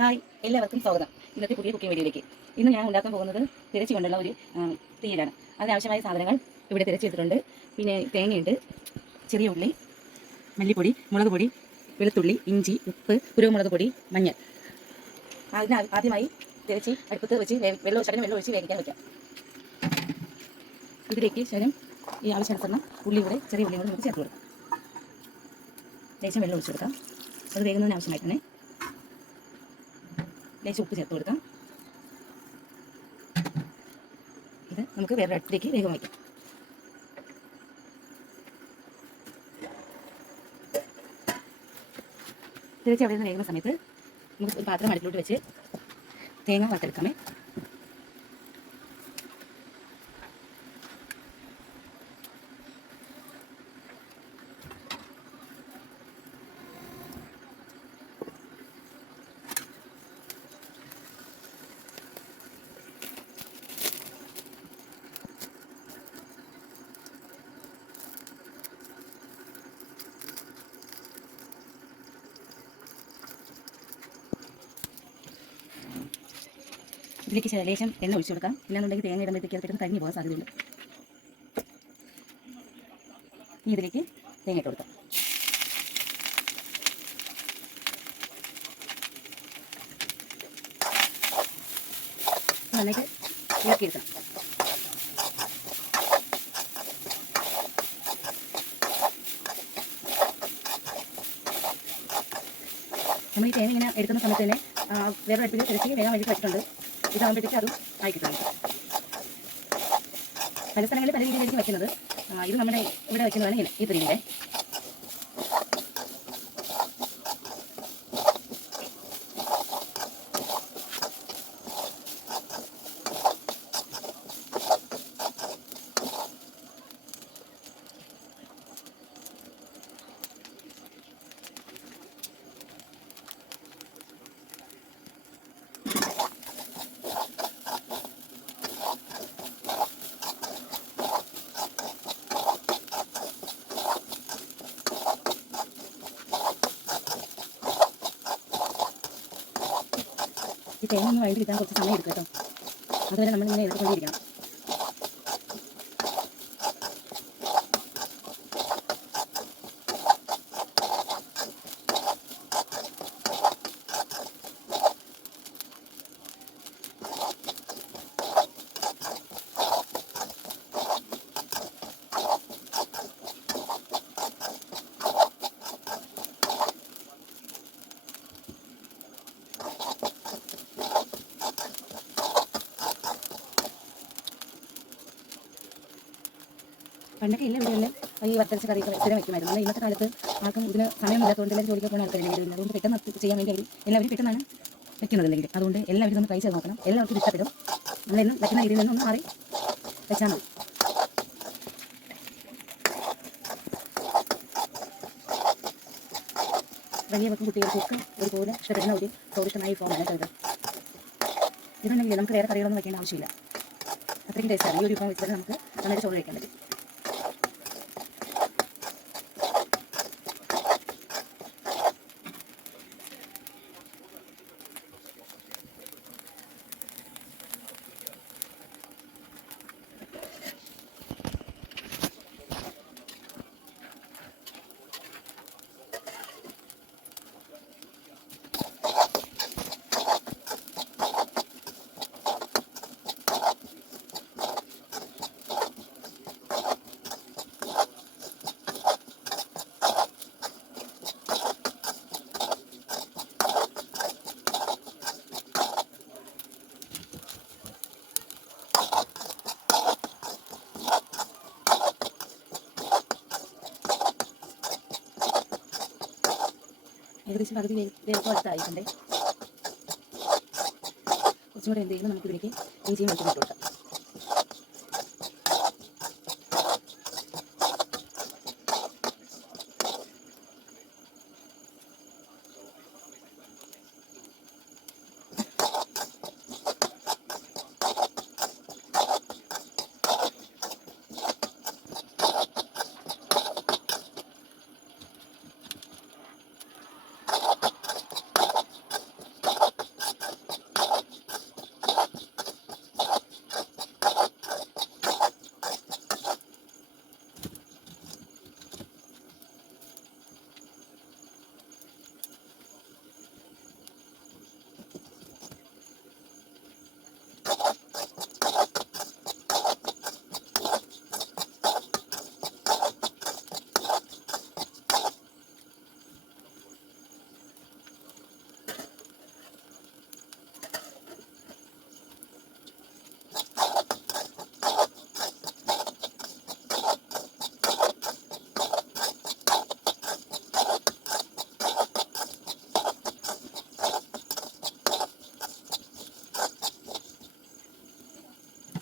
Hi എല്ലാവർക്കും സ്വാഗതം. ഇന്നത്തെ പുതിയ കുക്കിംഗ് വീഡിയോയിലേക്ക്. ഇന്ന് ഞാൻ ഉണ്ടാക്കാൻ പോകുന്നത് തിരച്ചു കൊണ്ടുള്ള ഒരു തീരാണ് അതിനാവശ്യമായ സാധനങ്ങൾ ഇവിടെ തിരച്ചെടുത്തിട്ടുണ്ട് പിന്നെ തേങ്ങയുണ്ട് ചെറിയ ഉള്ളി മല്ലിപ്പൊടി മുളക് പൊടി വെളുത്തുള്ളി ഇഞ്ചി ഉപ്പ് കുരുമുളക് പൊടി മഞ്ഞൾ. അതിന് ആദ്യമായി തിരച്ചി അടുപ്പത്ത് വെച്ച് വെള്ളം ശകലം വെള്ളം ഒഴിച്ച് വേവിക്കാൻ വയ്ക്കാം ഇതിലേക്ക് ശകലം ഈ ആവശ്യാനുസരണം ഉള്ളി കൂടെ ചെറിയ ഉള്ളി കൂടെ നമുക്ക് ചേർത്ത് കൊടുക്കാം. ലേശം വെള്ളം ഒഴിച്ച് കൊടുക്കാം. അത് വേകുന്നതിന് ആവശ്യമായി തന്നെ ലേശം ഉപ്പ് ചേർത്ത് കൊടുക്കാം. ഇത് നമുക്ക് വേറെ അടുത്തേക്ക് വേഗം വയ്ക്കാം. തിരിച്ച് അവിടെ നിന്ന് വേകുന്ന സമയത്ത് നമുക്ക് ഒരു പാത്രം അടുത്തിലോട്ട് വെച്ച് തേങ്ങ വറുത്തെടുക്കാമേ. ഇതിലേക്ക് ശേഷം എണ്ണ ഒഴിച്ചു കൊടുക്കാം. ഇല്ലാന്നുണ്ടെങ്കിൽ തേങ്ങ ഇടുമ്പോഴത്തേക്ക് അത് പെട്ടെന്ന് പോകാൻ സാധ്യതയുണ്ട്. ഇനി ഇതിലേക്ക് തേങ്ങ ഇട്ട് കൊടുക്കാം. നന്നായിട്ട് ഇളക്കിയെടുക്കണം. നമ്മൾ ഈ തേങ്ങ ഇങ്ങനെ എടുക്കുന്ന സമയത്ത് തന്നെ വേറെ അടുപ്പിൽ തിരച്ച് വേഗം വഴി വെച്ചിട്ടുണ്ട്. ഇതാകുമ്പോഴത്തേക്ക് അതും ആയി കിട്ടുന്നുണ്ട് പല സ്ഥലങ്ങളിൽ പല രീതിയിലായിരിക്കും വയ്ക്കുന്നത്. ഇത് നമ്മുടെ ഇവിടെ വെക്കുന്നതാണ് ഇങ്ങനെ ഈ തിരിയുടെ ഈ തേങ്ങ ഒന്ന് വഴി കിട്ടാൻ കുറച്ച് സമയം എടുക്കും കേട്ടോ. അതുവരെ നമ്മളിങ്ങനെ എടുത്തുകൊണ്ടിരിക്കണം. പണ്ടൊക്കെ ഇല്ല വീടുകളിലും ഈ വത്തരച്ച കറിയൊക്കെ സ്ഥിരം വയ്ക്കുമായിരുന്നു എന്നാൽ ഇന്നത്തെ കാലത്ത് ആർക്കും ഇതിന് സമയമില്ലാത്തതുകൊണ്ട് എല്ലാവരും ജോലിക്ക് പോകുന്ന ആൾക്കാരില്ല വീടുകളിൽ അതുകൊണ്ട് പെട്ടെന്ന് ചെയ്യാൻ വേണ്ടി അവർ എല്ലാവരും പെട്ടെന്നാണ് വെക്കുന്നത് എന്തെങ്കിലും. അതുകൊണ്ട് എല്ലാവരും ഒന്ന് ട്രൈ ചെയ്ത് നോക്കണം. എല്ലാവർക്കും ഇഷ്ടപ്പെടും. നമ്മളെന്നും വെക്കുന്ന രീതിയിൽ നിന്നും മാറി വെച്ചാൽ മതി. വലിയവർക്കും കുട്ടികൾക്കും ഒക്കെ ഒരുപോലെ ഇഷ്ടപ്പെടുന്ന ഒരു സ്വാദിഷ്ടമായ വിഭവമാണ് കേട്ടോ ഇത്. ഇതുണ്ടെങ്കിൽ നമുക്ക് വേറെ കറികളൊന്നും വെക്കേണ്ട ആവശ്യമില്ല. അത്രയ്ക്ക് ടേസ്റ്റാണ് ഈ ഒരു വിഭവം വെച്ചാൽ നമുക്ക് നന്നായിട്ട് ചോറ് കഴിക്കാൻ പറ്റും. ഏകദേശം പകുതി വേഗം അടുത്തായിട്ടുണ്ട്. കുറച്ചും കൂടെ എന്ത് ചെയ്യുമ്പോൾ നമുക്ക് ഇതിലേക്ക് ഇഞ്ചിയും വെച്ച് കൊടുക്കാം.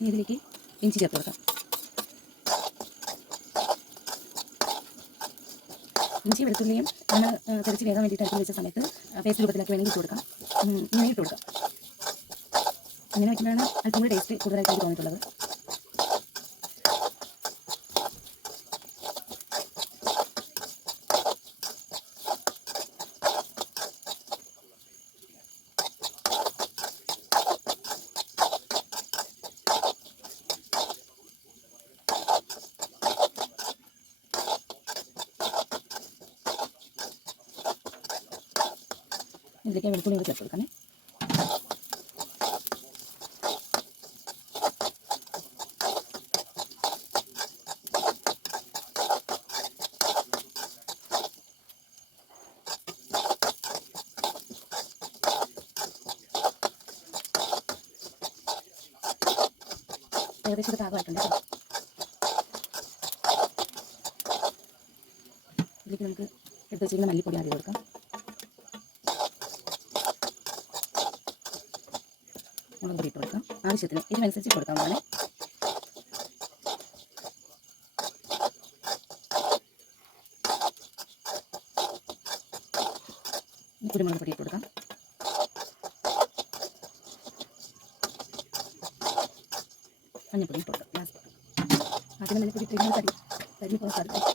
ഇനി ഇതിലേക്ക് ഇഞ്ചി ചേർത്ത് കൊടുക്കാം. ഇഞ്ചി വെളുത്തുള്ളിയും നമ്മൾ തിരിച്ച് വേഗം വേണ്ടിയിട്ട് അടുത്ത് വെച്ച സമയത്ത് പേസ്റ്റ് രൂപത്തിലൊക്കെ വേണമെങ്കിൽ ഇട്ട് കൊടുക്കാം. ഇങ്ങനെ ഇട്ട് കൊടുക്കാം. അങ്ങനെ വയ്ക്കുമ്പോഴാണ് അല്പം കൂടി ടേസ്റ്റ് കൂടുതലായിട്ട് എനിക്ക് തോന്നിയിട്ടുള്ളത്. ഇതിലേക്ക് വെളുത്തുള്ളി കൂടി ചേർത്ത് കൊടുക്കണേ. ഏകദേശം ഇത് പാകമായിട്ടുണ്ട് ഇതിലേക്ക് നമുക്ക് എടുത്ത് വെച്ചിരിക്കുന്ന മല്ലിപ്പൊടി ആദ്യം കൊടുക്കാം. മുളക് പൊടി ഇട്ട് കൊടുക്കാം. ആവശ്യത്തിന് ഇതിനനുസരിച്ച് കൊടുക്കാൻ ഇനി കുരുമുളക് പൊടി ഇട്ട് കൊടുക്കാം. മഞ്ഞപ്പൊടി ഇട്ട് കൊടുക്കാം. ലാസ്റ്റ് ആദ്യം മഞ്ഞപ്പൊടി ഇട്ട് കഴിഞ്ഞാൽ തരി തരി പോകാൻ സാധിക്കും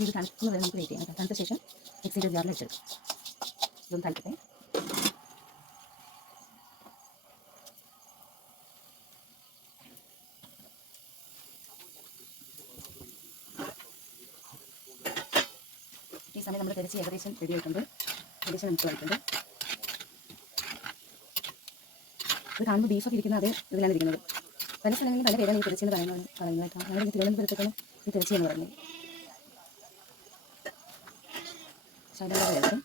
ഇത് തണുപ്പ് വരെ നമുക്ക് വെയിറ്റ് ചെയ്യാം കേട്ടോ. തണുത്ത ശേഷം ജാറിൽ വെച്ചെടുക്കും ഇതൊന്ന് തണുക്കട്ടെ ഈ സമയം നമ്മൾ തിരിച്ച് ഏകദേശം റെഡി ആയിട്ടുണ്ട്. ഏകദേശം നമുക്ക് ആയിട്ടുണ്ട്. ഇത് കാണുമ്പോൾ ബീഫൊക്കെ ഇരിക്കുന്ന അതേ ഇതിലാണ് ഇരിക്കുന്നത്. പല സ്ഥലങ്ങളിൽ പല പേരാണ് ഈ തിരച്ചെന്ന് പറയുന്നത് പറയുന്നതായിട്ടാണ് ഞങ്ങളുടെ തിരുവനന്തപുരത്തേക്കാണ് ഈ തിരിച്ചെന്ന് പറയുന്നത്. ശകലം ചേർക്കും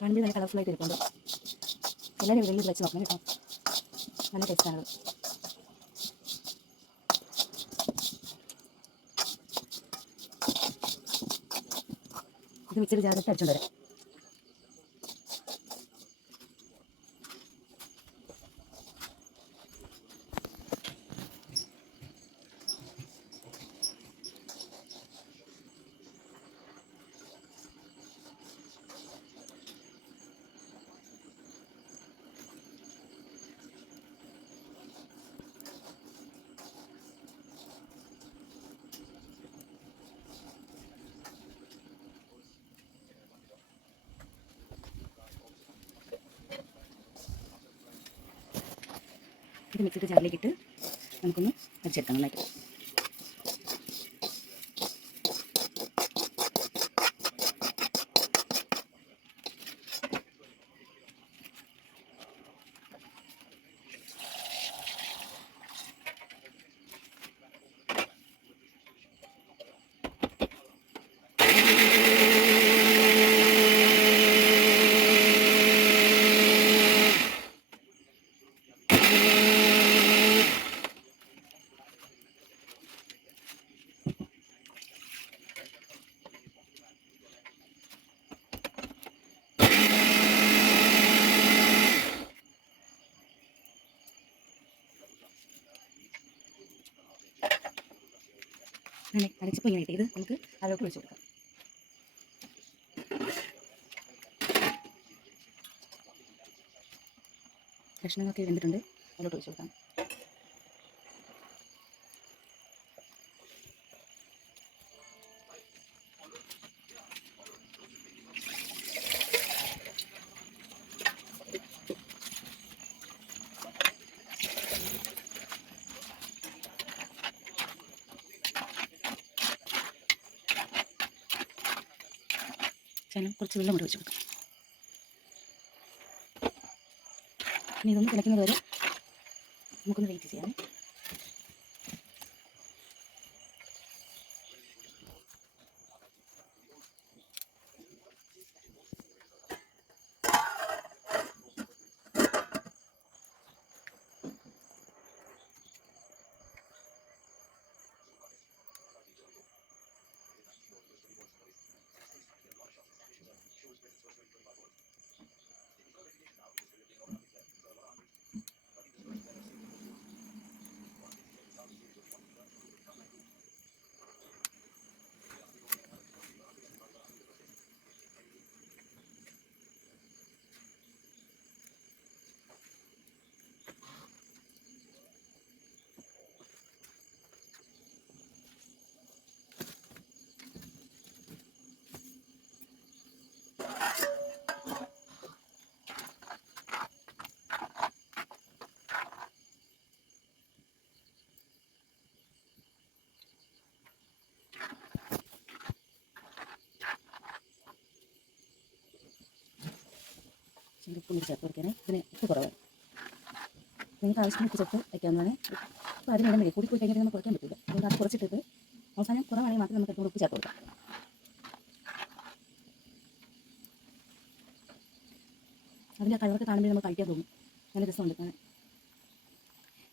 കാണുമ്പോൾ നല്ല കളർഫുൾ ആയിട്ട് എല്ലാവരും ഇത് വെച്ച് നോക്കണം കേട്ടോ. നല്ല ടേസ്റ്റാണ് ഇത് മിക്സിയിൽ ചേർത്ത് അടിച്ചുകൊണ്ട് വരാം. ഇത് മിക്സിയുടെ ജാറിലേക്ക് ഇട്ട് നമുക്കൊന്ന് അടിച്ചെടുക്കാം നന്നായിട്ട്. അങ്ങനെ അരച്ചപ്പോൾ ഇങ്ങനെ ഇട്ട് ഇത് നമുക്ക് അതിലോട്ട് ഒഴിച്ചു കൊടുക്കാം. കഷ്ണങ്ങളൊക്കെ വെന്തിട്ടുണ്ട്. അതിലോട്ട് ഒഴിച്ചു കൊടുക്കാം. ശകലം കുറച്ച് വെള്ളം കൂടി ഒഴിച്ച് കൊടുക്കാം. ഇനി ഇതൊന്ന് തിളയ്ക്കുന്നത് വരെ നമുക്കൊന്ന് വെയിറ്റ് ചെയ്യാം. കൂടി ചേർത്ത് വയ്ക്കാനേ ഇതിന് ഉപ്പ് കുറവാണ്. നിങ്ങൾക്ക് ആവശ്യത്തിന് ഉപ്പ് ചേർത്ത് വയ്ക്കാവുന്നതാണ് അപ്പോൾ അതിന് ഇടം വരെ കൂടി പോയി കഴിഞ്ഞാൽ നമുക്ക് കുറയ്ക്കാൻ പറ്റില്ല. അത് കുറച്ചിട്ടിട്ട് അവസാനം കുറവാണെങ്കിൽ മാത്രം നമുക്ക് ഉപ്പ് ചേർത്ത് കൊടുക്കാം. അതിന്റെ കളറൊക്കെ കാണുമ്പോൾ നമ്മൾ കഴിക്കാൻ തോന്നും. നല്ല രസമുണ്ട്. കാണാൻ.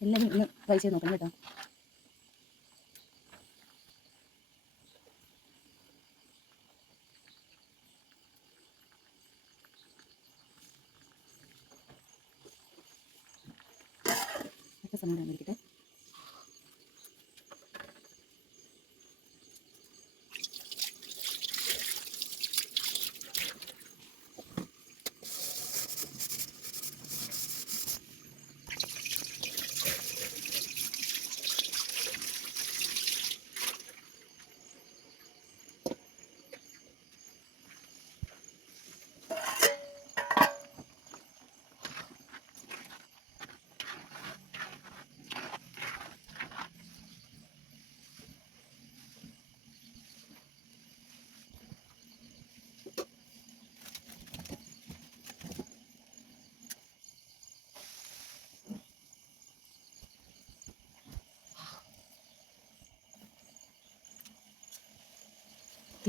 എല്ലാവരും ഒന്ന് ട്രൈ ചെയ്ത് നോക്കണം കേട്ടോ. ഒക്കെ സമാധാനം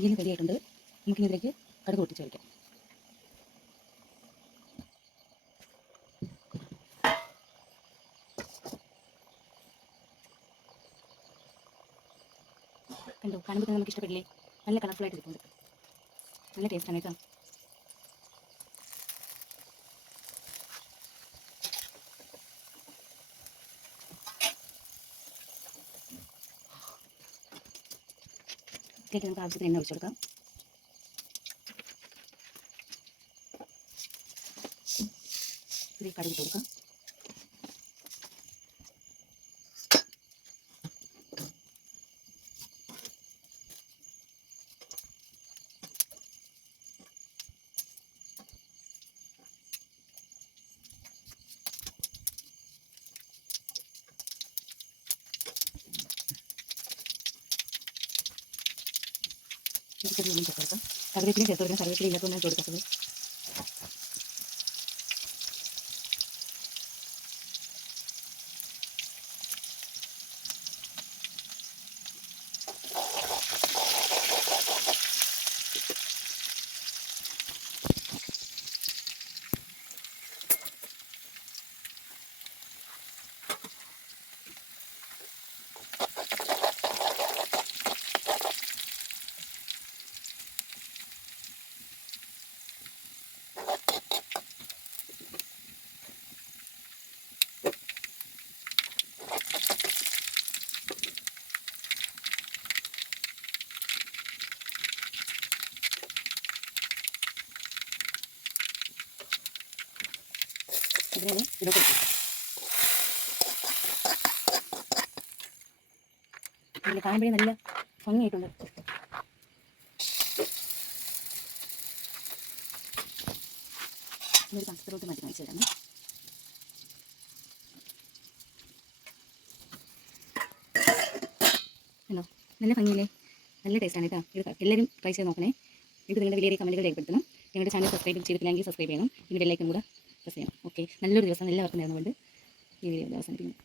തീയൽ റെഡിയായിട്ടുണ്ട് നമുക്കിനി ഇതിലേക്ക് കടുക് പൊട്ടിച്ച് വയ്ക്കാം. കണ്ടോ? കാണുമ്പോൾ തന്നെ നമുക്ക് ഇഷ്ടപ്പെടില്ലേ നല്ല കളർഫുൾ ആയിട്ട് ഇരിക്കുന്നുണ്ട് നല്ല ടേസ്റ്റാണ് കേട്ടോ. ഇതിലേക്ക് നമുക്ക് ആവശ്യത്തിന് എണ്ണ ഒഴിച്ചു കൊടുക്കാം. ഇതിലേക്ക് കടുകിട്ട് കൊടുക്കാം. ഇതിലേക്ക് വീണ്ടും ചേർത്ത് കൊടുക്കാം കറിവേപ്പില ചേർത്ത് കൊടുക്കാം ഇല്ലാത്തതുകൊണ്ടാണ് കൊടുക്കാത്തത് ഇതിനെ ഇതൊക്കെ ഇട്ടു ഇതിൽ കാണുമ്പോഴേ നല്ല ഭംഗിയായിട്ടുണ്ട്. ഇതൊരു പാത്രത്തിലോട്ട് മാറ്റി കാണിച്ചു തരാം. ഹലോ നല്ല ഭംഗിയില്ലേ? നല്ല ടേസ്റ്റാണ് കേട്ടോ. ഇത് എല്ലാവരും ട്രൈ ചെയ്ത് നോക്കണേ. ഇത് നിങ്ങളുടെ വലിയ കമന്റുകൾ രേഖപ്പെടുത്തണം. ഞങ്ങളുടെ ചാനൽ സബ്സ്ക്രൈബ് ചെയ്തിട്ടില്ലെങ്കിൽ സബ്സ്ക്രൈബ് ചെയ്യണം. പിന്നെ ലൈക്കും കൂടെ പ്രസ് ചെയ്യണം ഓക്കെ. നല്ലൊരു ദിവസം എല്ലാവർക്കും നേർന്നുകൊണ്ട് ഈ വീഡിയോ അവസാനിപ്പിക്കുന്നു.